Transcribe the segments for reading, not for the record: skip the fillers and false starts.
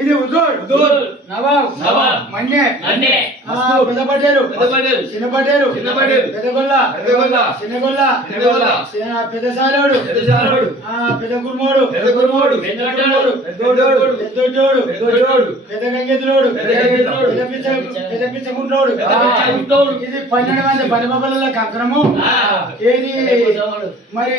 ఇది ఉదూర్ నవాబ్ మన్నే పెద్ద పటేలు చిన్న పటేలు పెద్దగొల్ల చిన్నగొల్ల పెద్ద సాలోడు పెద్ద కుర్మోడు పెద్దోడు పెద్ద గంగెద్దులోడు పెద్ద పిచ్చకుంటోడు ఇది 12 మంది బలిబల కంకరము ఏది మరి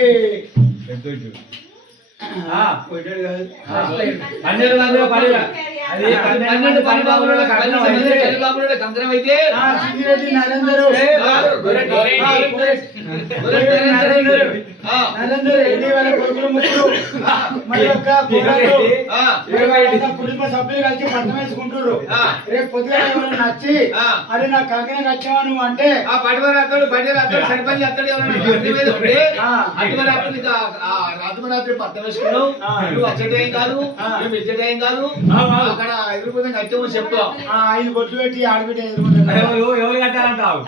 కుటుంబ సభ్యులు కలిసి పట్టం వేసుకుంటారు. రేపు పొద్దుగా నచ్చి అరే నా కంకణం వచ్చావా నువ్వు అంటే రాత్రి పట్టం వేసుకున్నావు నువ్వు అచ్చటేం కాదు మేము ఇచ్చటేం కాదు అక్కడ ఎదురుపోతే కట్టమని చెప్తావు. 5 బొట్లు పెట్టి ఆడబిడ్డ ఎదురుకుంటావు ఎవరు కట్టాలంటావు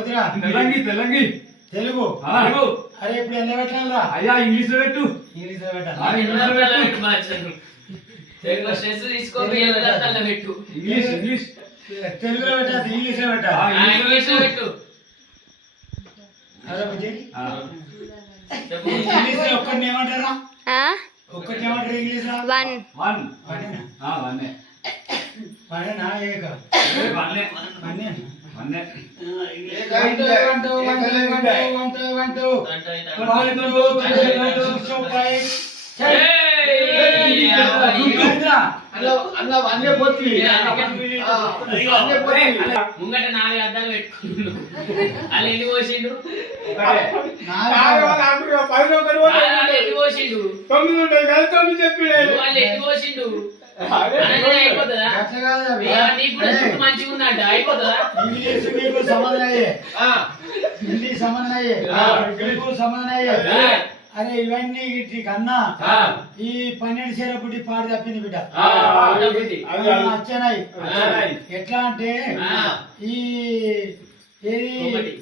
ఇంగ్లీష్ తెలుగు అరే ఇప్పుడు ఎంత పెట్టాలా అయ్యా ఇంగ్లీష్ లో పెట్టు తెలుగులో పెట్టాలి ఇంగ్లీష్ లో పెట్టు ఇంగ్లీష్ లో ఒక్కటి ఏమంటారా ఒక్కటి ఏమంటారు ఇంగ్లీష్ లో అన్న అన్నే పోతుంది ముంగట 4 అద్దాలు పెట్టుకుంటు వాళ్ళు ఎన్ని పోసిండు వాళ్ళు ఎన్ని పోసిండు 9 ఉంటాయి కదా 9 చెప్పి వాళ్ళు ఎన్ని పోసిండు అయిపోతుందా నీకు కూడా చుట్టూ మంచిగా ఉందంట అయిపోతుందా ఇంగ్లీష్ మీకు సంబంధం అయ్యే హిందీ సంబంధం అయ్యే తెలుగు సంబంధం అయ్యే అరే ఇవన్నీ వీటి కన్నా ఈ 12 సేర పుట్టి పాడు తప్పింది బిడ్డ అచ్చనాయి ఎట్లా అంటే ఈ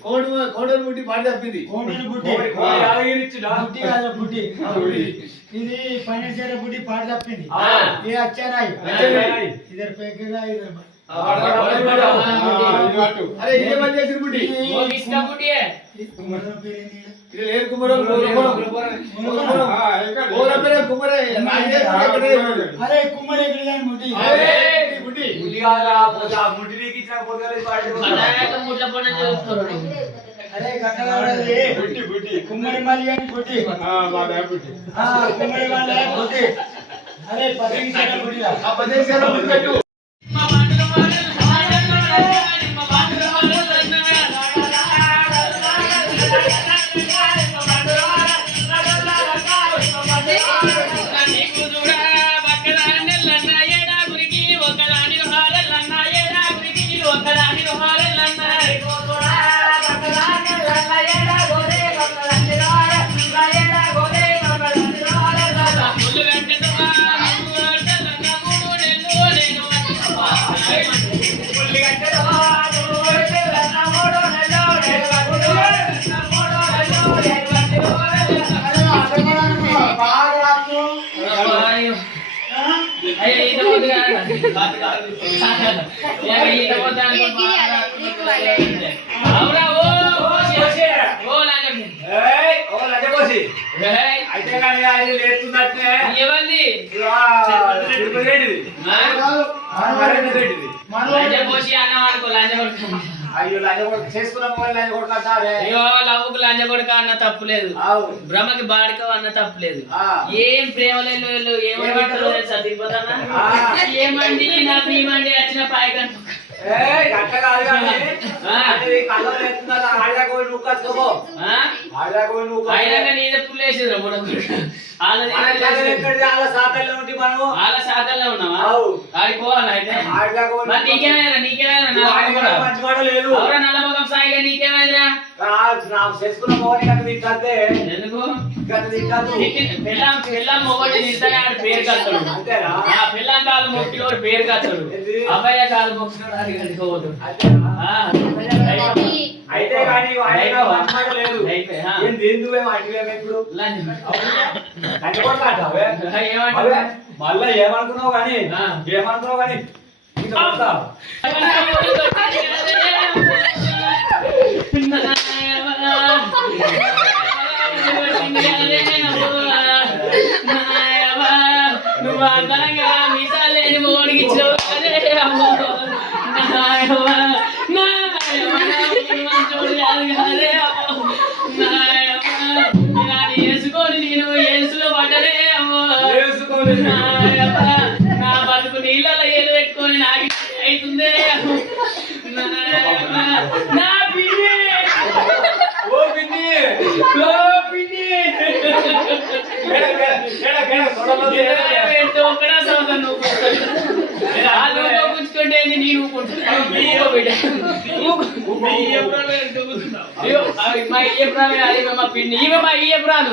కోడలు పుట్టి పాడు తప్పింది కోడిని పుట్టి పుట్టి ఇది 12 సేర పుట్టి పాడు తప్పింది ఏ అచ్చనాయి ఇద్దరు పెద్దగా ఇద్దరు అరే ఇదే పని చేసిన పుట్టి అరే కుమ్మరే ముట్టి అరే కట్టగాడే కుమ్మరి మళ్ళీ అని పుట్టి కుమ్మరి మళ్ళీ పుట్టి అరే 15 పుట్టిలా 15 పుట్టి పెట్టు అయితే కానీ ఆయన లేస్తున్నట్టే అయ్యో లవ్వుకు లంజ కొడుక అన్న తప్పులేదు బ్రహ్మకి బాడిక అన్న తప్పులేదు ఏం ప్రేమలేదు ఏమంటారు ఏమండి నా ప్రియమండి వచ్చిన పాయకంట నీదే పుల్లేసింది వాళ్ళ సాతల్లో ఉన్నావా ఆడికి పోవాలా అయితే నీకేమైనా నీకేమైనా నల్లముఖం సాయిగా నీకేమైనా ఎందుకు పిల్లం మొగోడి నిజాడు పేరు కడతాడు పిల్లం కాలు మొక్కినోడు పేరు కడతాడు అబ్బాయి కాలు మొక్కినోడు అది కట్టుకోవద్దు అయితే కానీ మళ్ళా ఏమనుకున్నావు కానీ ఏమనుకున్నావు కానీ నువ్వు అందంగా మీసాలేని మోడికిచ్చావు వేసుకొని నేను ఏసులో పడ్డనే అమ్మో నా బతుకు నీళ్ళలో ఏలు పెట్టుకొని నాకు అవుతుందే నా పిన్ని ఓ పిన్ని ఓ పిన్ని ఒక్కడా సౌదం నువ్వు కూర్చుకుంటే నేను మా ఇయ్యపురాలు మా పిన్ని ఇవి మా ఇయ్యపురాలు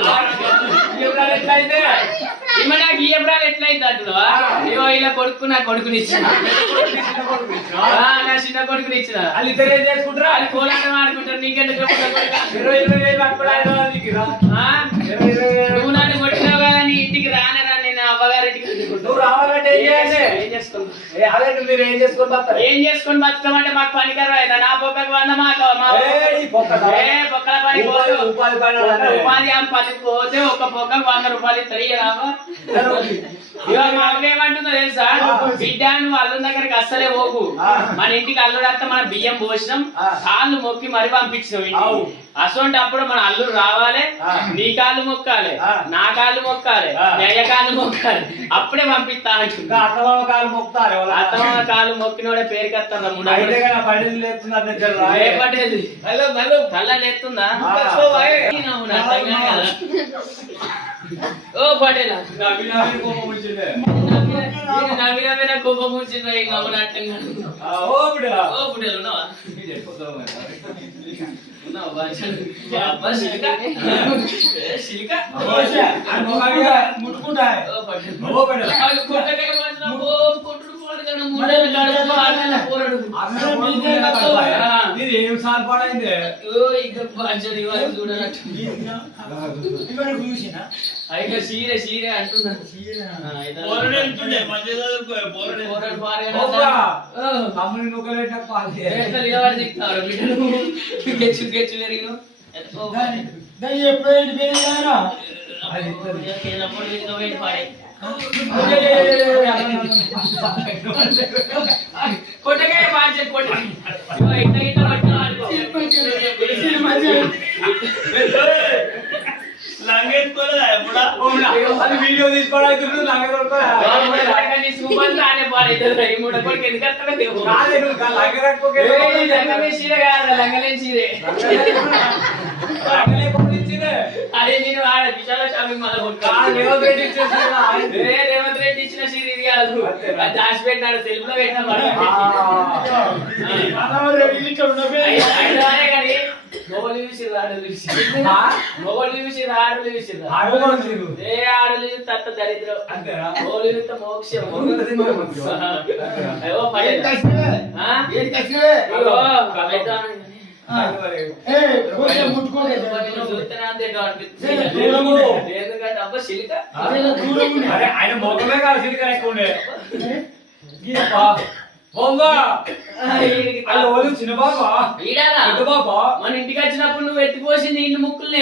ఇవి నాకు ఇయ్యపురాలు ఎట్లయితే అంటున్నావా ఇవో ఇలా కొడుకు నా కొడుకుని ఇచ్చిన నా చిన్న కొడుకుని ఇచ్చిన వాళ్ళు కోలాటం ఆడుకుంటారు నీకెందుకు నువ్వు నన్ను కొట్టినావు కదా నీ ఇంటికి రానరా నేను అవ్వగారింటికి నువ్వు రావాలంటే ఏం చేసుకుంటా అదే మీరు ఏం చేసుకొని బతారు ఏం చేసుకొని బతుకమంటే మాకు పనికరం అయినా నా పొక్కకు 100 మా పొక్కల పని పోతే ఉపాధి పని ఉపాధి హామీ పనికి పోతే ఒక పొక్కకు 100 రూపాయలు ఇస్తారు రావా ఇవాళ మా అమ్మ ఏమంటుందో తెలుసా బిడ్డ నువ్వు అల్లుడి దగ్గరికి అస్సలే పోకు మన ఇంటికి అల్లుడు అంతా మనం బియ్యం పోసినాం కాళ్ళు మొక్కి మరి పంపించినాం ఇంటికి అసొంటి అప్పుడు మన అల్లుడు రావాలి నీ కాళ్ళు మొక్కాలి నా కాళ్ళు మొక్కాలి నెయ్య కాళ్ళు మొక్కాలి అప్పుడే పంపిస్తా అంటుంది అత్తమామ కాలు మొక్కుతారు అత్తమామ కాళ్ళు మొక్కినోడే పేరు కత్తారా రేపటేది కళ్ళ లేస్తుందా ఓ పటేలా నవీన కోపం వచ్చిందా నవ్వునట్టంగా ఓ పుడేలు ఉన్నావా ముట్టుకుంటా ఏం సాల్పాడైంది చూసిన అయితే సీరే అంటున్నాను తమ్ముని నూకలేట పాలి గెచ్చు పెరిగిన దాన్ని ఎప్పుడో ఎండిపోయినా కొట్టగా వీడియో తీసుకోవడానికి అదే నేను విశాల షాపింగ్ రేవంత్ రెడ్డి ఇచ్చిన సీర ఇది కాదు దాచి పెట్టినాడు సెల్ఫ్ లో పెట్టినా కానీ మొగలు చూసిర్రు ఆడలు చూసిర్రు ఆడలు తత్త దరిద్రం మొగలు చూస్తే మోక్షం ఎందుకంటే అబ్బా సిలిక ఆయన మొక్కమే కాదు సిలిక ఎక్కువ చిన్న బాబా మన ఇంటికి వచ్చినప్పుడు నువ్వు ఎత్తిపోసింది ఇన్ని ముక్కులు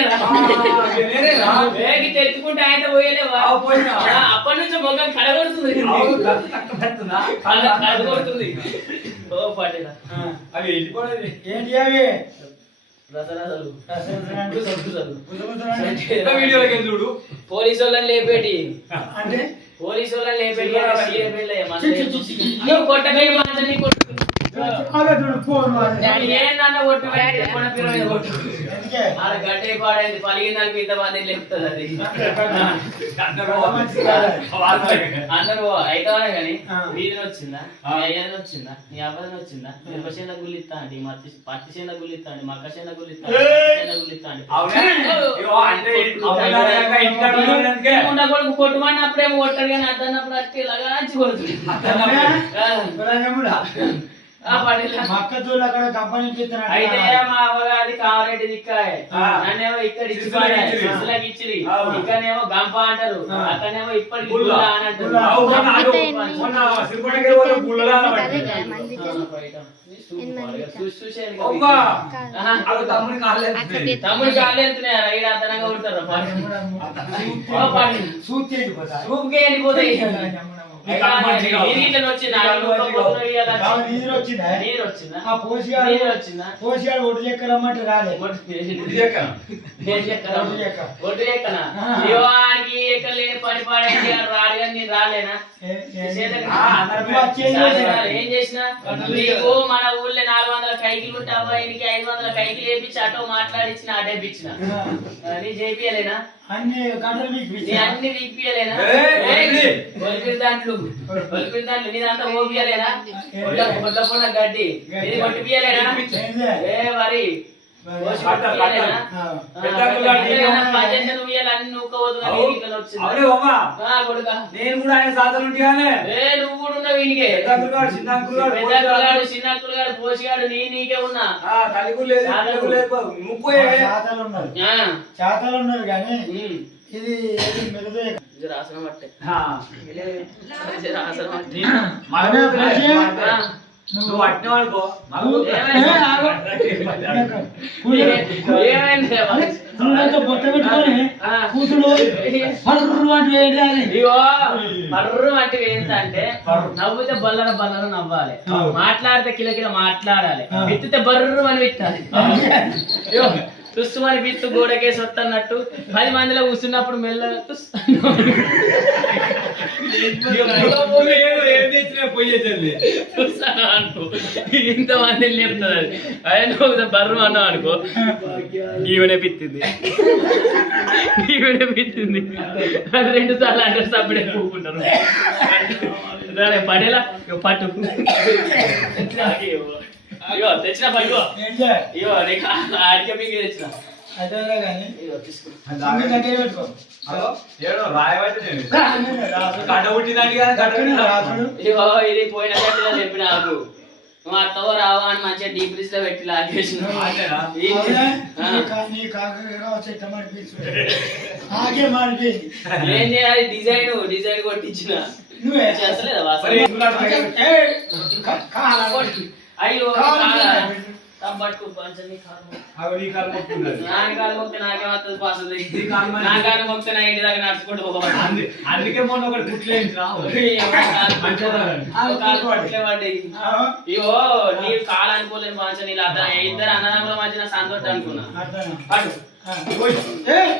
ఎత్తుకుంటే ఆయన పోయలేవా అప్పటి నుంచి మొగ్గం కడగొడుతుంది కడగొడుతుంది ఓ పాటేలా అవి ఏంటి అవి వీడియోకి చూడు పోలీసు వాళ్ళని లేపేటి అంటే పోలీసు వాళ్ళని లేపేటి కొట్టకే మాటని ఏంటన్నా కొట్టు కొట్టు ఆడ గడ్డే పాడైంది పలిగినానికి ఇంతమంది లేపుతుంది అది అందరూ అయితేనే కానీ వీధిని వచ్చిందా అయ్యాన్ని వచ్చిందా నీ అబ్బాయిని వచ్చిందా మిరపసేన గుల్లిస్తా అండి పత్తి చేన గుల్లిస్తా అండి మక్క చేన గుల్లిస్తా గుల్లిస్తా అండి కొడుకు కొట్టుమని అప్పుడేమో కొట్టాడు కానీ అద్దన్నప్పుడు అట్టి ఇలాగా అంచి కొడుతుంది అయితే మా అవ్వగారి కావాలంటే దిక్కాయ నన్నేమో ఇక్కడ ఇచ్చిరి ఇక్కడనేమో గంప అంటారు అక్కడనేమో ఇప్పటికి అని అంటారు తమ్ముడు కాళ్ళు వెళ్తున్నాయి రైడ్ అదనంగా ఉంటారు సూప్కే వెళ్ళిపోతాయి పోసిగాడు ఒడ్డు లెక్క రమ్మంటే రాలే దివానికి ఎక్కలేని పని పాడేది రాడు కానీ నేను రాలేనా ఏం చేసినా నీకు మన ఊళ్ళో 400 కైకిలు ఉంటే అబ్బాయికి 500 కైకిలు వేపించి అటో మాట్లాడించిన అటేపించిన నీ చేపియలేనా అన్ని గంటలు అన్ని వీక్పియలేనా దాంట్లో నీదంతా ఓపియలేనా పొట్ల గడ్డి ఇది కొట్టిపియలేనా ఏ మరి నేను కూడా ఆయన సాధన నువ్వు కూడా ఉన్నావు వీడికే చిన్నక్కులు గారు పోసిగాడు నీకే ఉన్నా చేతలు ఉన్నారు కానీ ఇది మెరుగు రాసన పట్టే ఆ. రాసన పట్టే మగ ఆ. నువ్వు అట్టిన వాడుకో మగ ఏమైంది నువ్వైతే బొట్ట పెట్టుకొని ఆ. కూతుడు పర్రు అంటే వేయాలి. ఇగో పర్రు అంటే ఏంటంటే నవ్వుతే బల్లర బల్లర నవ్వాలి, మాట్లాడితే కిలకిల మాట్లాడాలి, విత్తితే బర్రు అని విత్తాలి. ఇగో తుస్సు అని విత్తు గోడకేసి వస్తున్నట్టు 10 మందిలో కూర్చున్నప్పుడు మెల్లగా తుస్సు ఏం తెచ్చినా పోయేది తుస్సు అని అనుకో, ఇంతమంది చెప్తుంది అది. అదే నువ్వు బర్రు అన్నావు అనుకో, ఈవెనే పిత్తింది ఈవెనే పిత్తింది అది 2 సార్లు అంటే సబ్బుడే కూకుంటారు. సరే పడేలా ఇగో పట్టు ఇగో తెచ్చిన ఇగో ఏం చేయాలి? ఇగో నీకు ఆడికే మీకు తెచ్చిన అదేలే కానీ ఇగో తీసుకో. సింగు దగ్గర పెట్టుకో. ఏడో రాయబట్టి నేను రాసుడు. గడ్డ పుట్టిందండి కదా కట్టుకుని రాసుడు. ఇగో ఇది పోయిన గంటలో చెప్పిన నాకు నువ్వు అత్తవో రావో అని మంచిగా డీప్ ఫ్రిజ్ లో పెట్టి లాగేసిన అంతేనా? అవునా? నీ కాకగా వచ్చే టమాటా పీసు ఆగే మారిపోయింది. ఏం చేయాలి, డిజైన్ కొట్టించిన నువ్వే చేస్తలేదా మరి వాసన? ఏయ్, కాలా కొట్టి. అయ్యో కాలా. పట్టుకు పంచని కాలు అవి నీ కాలు మొక్కుతున్నది. నాని కాలు మొక్కితే నాకేమవుతుంది పాసది, నీ కాలు మరి- నా కాలు మొక్కితే నా ఇంటి దగ్గర నడుచుకుంటూ పోవాలి. అందుకే మొన్న ఒకటి కుట్లేయించినా ఇగో నీవు కాలు అనుకోలేని మంచి నీళ్ళు అర్థం ఇద్దరు అన్నదమ్ముల మధ్యన సంతోషం అనుకున్నా. అర్థనా? పట్టు ఏయ్,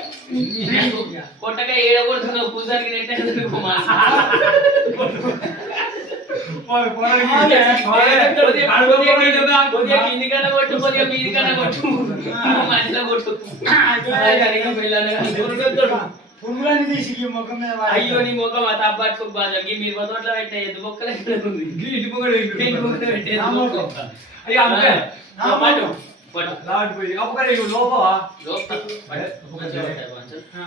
కొట్టక ఏడ కొడుతున్నావు కూసానికి నెట్టే కొద్దిగా కింది కన్నా కొట్టు, కొద్దిగా మీది కన్నా కొట్టు, మధ్యలో కొట్టు. పురుగులని తీసి ఈ ముఖం మీద వాడి. అయ్యో నీ ముఖం ఆ తప్పట్టుకు బాగా మీరు తోటలో పెట్టే ఎద్దు మొక్కలు ఎక్కడ ఉంది, ఇంటి పొగడు ఇంటి ముందు పెట్టే ఎద్దు నా మొక్క. ముఖం. అయ్యా అంతే ఆ, పట్టు పట్టు లాంటి ఒకరి లోపవా లోపల. మంచిగా పెట్టాలి కొంచెం. ఆ.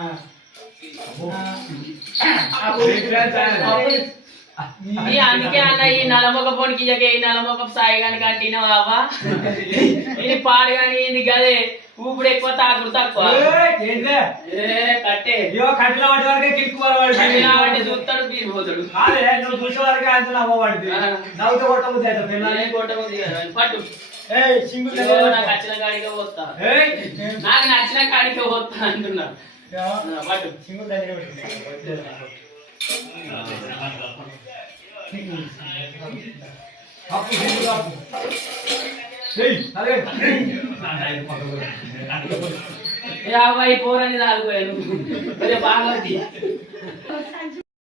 ఈ అందుకే అన్న ఈ నలమొక పొనికి ఈ నలమొక సాయి గాని కంటినవా అవ్వా ఇది పాడు గాని ఇది గదే ఊపిడి ఎక్కువ తాకుడు తక్కువ కట్టే కట్టిన వాటి వరకే కిక్కువాలి అంటే చూస్తాడు మీరు పోతాడు అదే నువ్వు చూసే వరకే అంత నవ్వబడింది నవ్వుతో కొట్టబుద్ది అయితే కొట్టబోతుంది పట్టు ఏయ్, సింగు ఇదిగో దగ్గర నాకు నచ్చిన కాడికే పోతా, ఏయ్ నాకు నచ్చిన కాడికే పోతా అంటున్నా. పెట్టుకో. పట్టు సింగు దగ్గర పెట్టుకో. అప్పు సింగులు అప్పు ఏయ్ అరే యాభై పోరని తాగిపోయాను బాగా